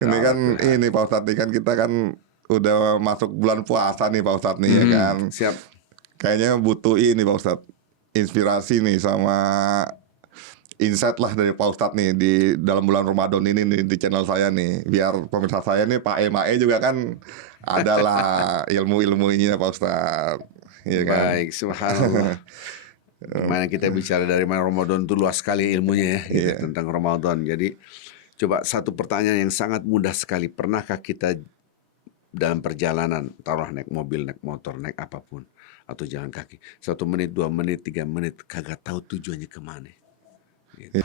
Ini kan Gawat udahan. ini Pak Ustadz nih kan kita kan udah masuk bulan puasa nih Pak Ustadz nih ya kan. Siap. Kayaknya butuh ini Pak Ustadz, inspirasi nih sama insight lah dari Pak Ustadz nih di dalam bulan Ramadan ini nih di channel saya nih. Biar pemirsa saya nih Pak Emae juga kan adalah ilmu-ilmunya Pak Ustadz. Iya kan. Baik, subhanallah. Mana kita bicara dari mana Ramadan itu luas sekali ilmunya ya gitu, Iya. tentang Ramadan. Jadi coba satu pertanyaan yang sangat mudah sekali. Pernahkah kita dalam perjalanan, taruhlah naik mobil, naik motor, naik apapun, atau jalan kaki, 1 menit, 2 menit, 3 menit, kagak tahu tujuannya kemana? Gitu.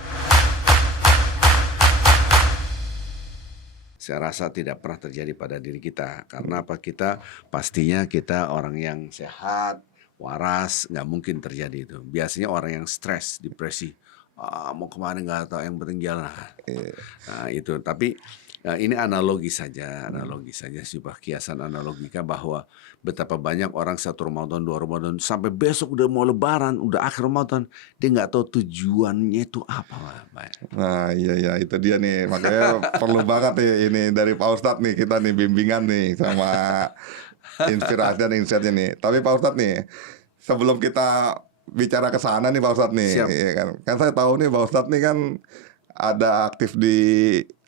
Saya rasa tidak pernah terjadi pada diri kita. Karena apa? Pastinya kita orang yang sehat, waras, nggak mungkin terjadi itu. Biasanya orang yang stres, depresi, mau kemana nggak tahu, yang penting jalan. Nah, itu. Tapi ini analogi saja, sebuah kiasan analogika bahwa betapa banyak orang 1 Ramadan, 2 Ramadan, sampai besok udah mau Lebaran, udah akhir Ramadan, dia nggak tahu tujuannya itu apa. Nah iya itu dia nih, makanya perlu banget nih ini dari Pak Ustadz nih, kita nih bimbingan nih sama inspirasi dan insightnya nih. Tapi Pak Ustadz nih, sebelum kita bicara ke sana nih Pak Ustadz nih, Siap. ya kan saya tahu nih Pak Ustadz nih kan ada aktif di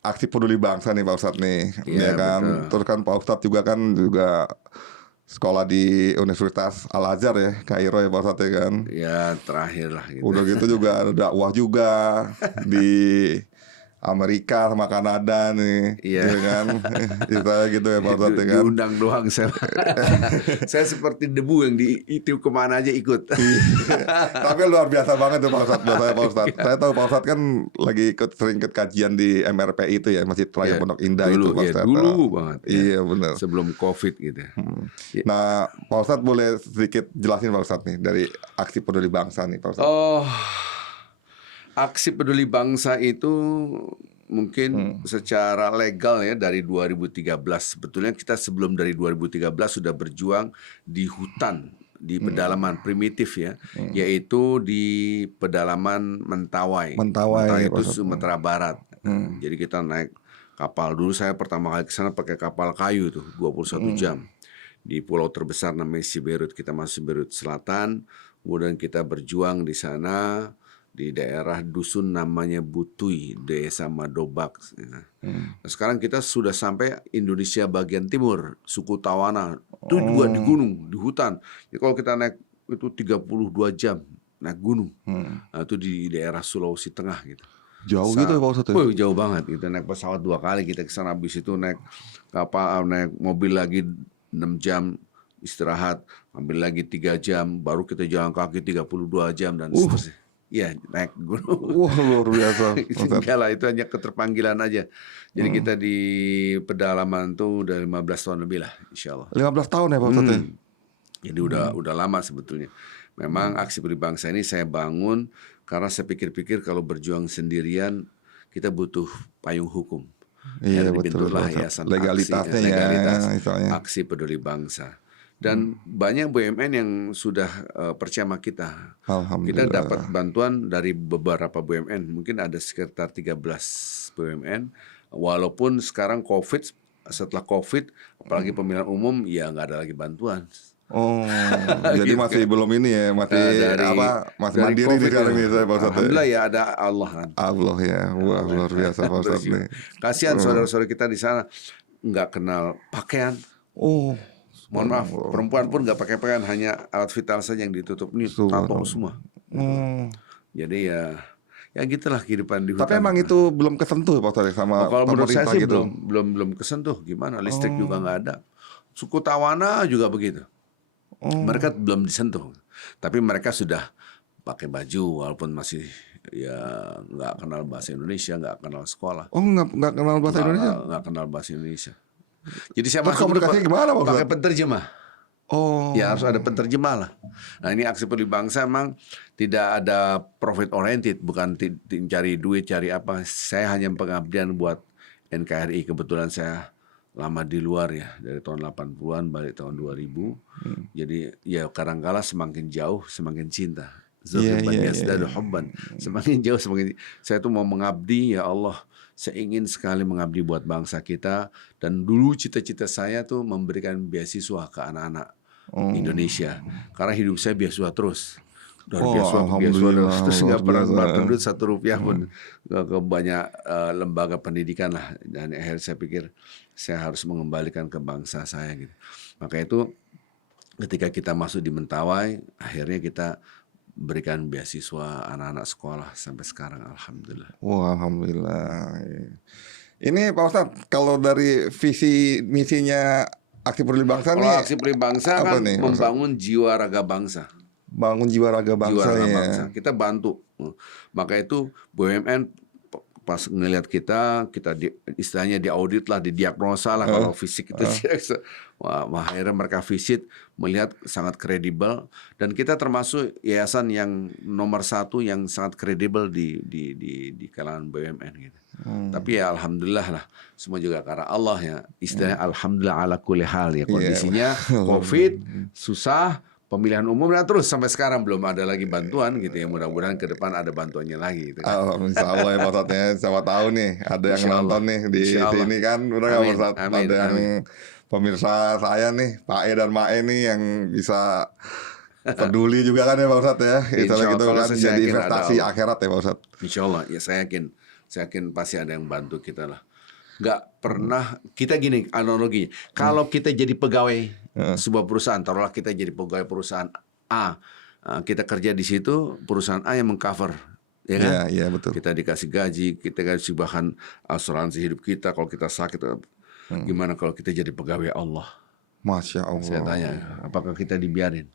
aksi peduli bangsa nih Pak Ustadz nih, Iya, ya kan. betul. Terus kan Pak Ustadz juga sekolah di Universitas Al Azhar ya, Kairo ya Pak Ustadz ya kan. Ya terakhir lah gitu. Udah gitu juga ada dakwah juga di Amerika sama Kanada nih, Iya. ya kan. Istilahnya gitu ya Pak Ustadz ya kan. Diundang doang saya. Saya seperti debu yang itu kemana aja ikut. Tapi luar biasa banget tuh Pak Ustadz, buat saya Pak Ustadz. Saya tahu Pak Ustadz kan lagi sering ikut kajian di MRPI itu ya, Masjid Raya Ya, Pondok Indah dulu, itu Pak ya, Ustadz. dulu banget. Ya. Iya benar. Sebelum COVID gitu. Ya. Nah Pak Ustadz boleh sedikit jelasin Pak Ustadz nih dari aksi peduli bangsa nih Pak Ustadz. Oh, aksi peduli bangsa itu mungkin secara legal ya dari 2013. Sebetulnya kita sebelum dari 2013 sudah berjuang di hutan, di pedalaman primitif ya, yaitu di pedalaman Mentawai. Mentawai, itu Pak Ustadz. Sumatera Barat. Jadi kita naik kapal. Dulu saya pertama kali ke sana pakai kapal kayu tuh 21 jam. Di pulau terbesar namanya Siberut. Kita masuk Siberut Selatan, kemudian kita berjuang di sana di daerah dusun namanya Butui, desa Madobak. Nah, sekarang kita sudah sampai Indonesia bagian timur, suku Tawana. Itu juga di gunung, di hutan. Jadi kalau kita naik itu 32 jam naik gunung. Nah, itu di daerah Sulawesi Tengah gitu. Jauh gitu ya Pak Ustadz ya? Oh, jauh banget. Kita naik pesawat 2 kali kita ke sana, habis itu naik kapal, naik mobil lagi 6 jam istirahat, ambil lagi 3 jam, baru kita jalan kaki 32 jam dan seterusnya. Iya, naik gunung. Wah luar biasa. Enggak lah, itu hanya keterpanggilan aja. Jadi kita di pedalaman tuh udah 15 tahun lebih lah, insya Allah. 15 tahun ya Pak Ustadz ya? Jadi udah lama sebetulnya. Memang aksi peduli bangsa ini saya bangun karena saya pikir-pikir kalau berjuang sendirian kita butuh payung hukum. Iya, betul, Dibentuklah Pak Ustadz. yayasan Legalitasnya aksi, ya, legalitas misalnya. aksi peduli bangsa. Dan banyak BUMN yang sudah percaya sama kita. Kita Alhamdulillah. dapat bantuan dari beberapa BUMN. Mungkin ada sekitar 13 BUMN. Walaupun sekarang setelah COVID, apalagi pemilihan umum, ya nggak ada lagi bantuan. Oh, jadi Gitu masih kan. belum ini ya, masih masih dari mandiri COVID nih sekarang ya. nih saya Pak Ustadz. Alhamdulillah ya ada Allah kan. Allah ya, wah luar biasa Pak Ustadz nih. Kasihan saudara-saudara kita di sana nggak kenal pakaian. Oh, Mohon maaf, perempuan pun nggak pakai pakaian, hanya alat vital saja yang ditutup. Ini tato semua. Jadi ya gitulah kehidupan di hutan. tapi emang itu belum kesentuh Pak Ustadz sama kalau menurut saya pemerintah sih gitu. belum kesentuh. Gimana? Listrik juga nggak ada. Suku Tawana juga begitu. Mereka belum disentuh. Tapi mereka sudah pakai baju walaupun masih ya nggak kenal bahasa Indonesia, nggak kenal sekolah. Oh, nggak kenal bahasa Indonesia? Nggak kenal bahasa Indonesia. Jadi saya Terus masuk komunikasinya gimana Pak pakai Ustadz? penterjemah. Oh, Ya harus ada penterjemah lah. Nah ini aksi peduli bangsa memang tidak ada profit oriented, bukan cari duit, cari apa. Saya hanya pengabdian buat NKRI. Kebetulan saya lama di luar ya, dari tahun 80-an balik tahun 2000. Jadi ya kadang-kala semakin jauh semakin cinta. Semakin jauh semakin saya tuh mau mengabdi ya Allah. Saya ingin sekali mengabdi buat bangsa kita, dan dulu cita-cita saya tuh memberikan beasiswa ke anak-anak Indonesia. Karena hidup saya beasiswa terus. Dari beasiswa ke beasiswa terus nggak pernah ngeluarkan duit 1 rupiah pun ke banyak lembaga pendidikan lah. Dan akhirnya saya pikir saya harus mengembalikan ke bangsa saya gitu. Maka itu ketika kita masuk di Mentawai, akhirnya kita berikan beasiswa anak-anak sekolah sampai sekarang, alhamdulillah. Wah, alhamdulillah. Ini Pak Ustadz, kalau dari visi misinya Aksi Peduli Bangsa Kalau nih, Aksi Peduli Bangsa apa kan nih, membangun jiwa raga bangsa. bangun jiwa raga bangsa Jiwa raga ya. bangsa. Kita bantu. Maka itu BUMN pas ngelihat kita istilahnya diaudit lah, didiagnosa lah kalau fisik itu. Wah, akhirnya mereka visit, melihat sangat kredibel, dan kita termasuk yayasan yang nomor 1 yang sangat kredibel di kalangan BUMN gitu. Tapi ya alhamdulillah lah, semua juga karena Allah ya. Istilahnya alhamdulillah ala kulli hal ya. Kondisinya COVID, susah, pemilihan umum, dan terus sampai sekarang belum ada lagi bantuan gitu ya. Mudah-mudahan ke depan ada bantuannya lagi gitu kan. Insya Allah ya Pak Ustadz ya. Siapa tahu nih ada yang Insya Allah. nonton nih di Insya Allah. sini kan, udah nggak Pak Amin, Ustadz? amin, Ada yang amin. pemirsa saya nih, Pak E dan Mak E nih yang bisa peduli juga kan ya Pak Ustadz ya. Insya Misalnya Allah, gitu kalau kan saya jadi yakin investasi ada Allah. akhirat ya Pak Ustadz. Insya Allah ya, saya yakin pasti ada yang bantu kita lah. Nggak pernah kita gini analoginya. Kalau kita jadi pegawai sebuah perusahaan, taruhlah kita jadi pegawai perusahaan A, kita kerja di situ, perusahaan A yang mengcover, ya kan? Iya, iya betul. Kita dikasih gaji, kita kasih bahan asuransi hidup kita kalau kita sakit. Gimana kalau kita jadi pegawai Allah? Masya Allah. Saya tanya, apakah kita dibiarin?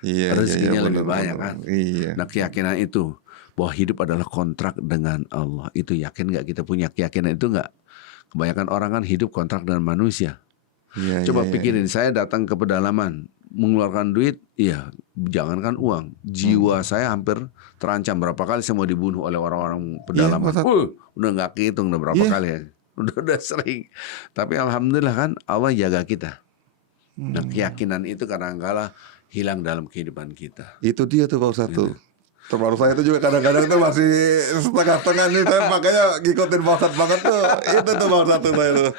Iya, Rezekinya lebih benar, banyak benar. kan? Iya. Nah, keyakinan itu bahwa hidup adalah kontrak dengan Allah, itu yakin nggak kita punya keyakinan itu nggak? Kebanyakan orang kan hidup kontrak dengan manusia. Iya, Coba iya, pikirin, saya datang ke pedalaman, mengeluarkan duit, iya, jangankan uang, jiwa saya hampir terancam. Berapa kali saya mau dibunuh oleh orang-orang pedalaman? Pak Ustadz. Udah nggak kehitung, udah berapa Iya. kali ya? Udah sering. Tapi alhamdulillah kan Allah jaga kita. Nah, keyakinan itu kadang-kala hilang dalam kehidupan kita. Itu dia tuh Pak Ustadz tuh. Terbaru saya itu juga kadang-kadang tuh masih setengah-setengah nih, saya makanya ngikutin Pak Ustadz banget tuh. Itu tuh Pak Ustadz tuh saya tuh.